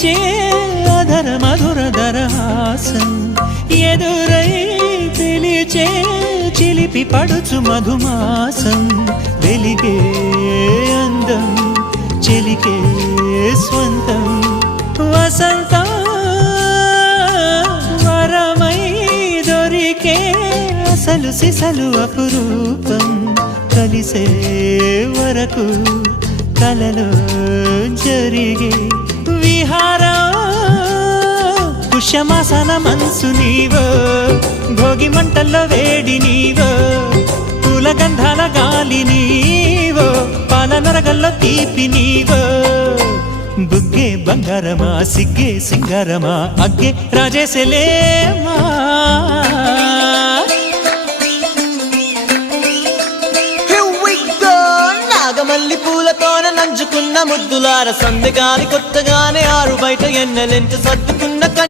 వీచే అధర మధుర దరహాసం ఎదురై పిలిచే చిలిపి పడుచు మధుమాసం వెలిగే అందం చెలికే స్వంతం వసంతం వరమై దొరికే అసలు సిసలు అపురూపం కలిసే వరకు కలలో జరిగే విహారం పుష్యమాసన మనసు నీవో భోగి మంటల్లో వేడి నీవో పూల గంధాల గాలి నీవో పాల నరగల్లో తీపి నీవో బుగ్గే బంగారమా సిగ్గే సింగారమా అగ్గే రాజేసెలేమా మల్లి పూలతోన నంచుకున్న ముద్దులార సందెగాలి కొత్తగానే ఆరు బయట ఎన్నెలెంట సర్దుకున్న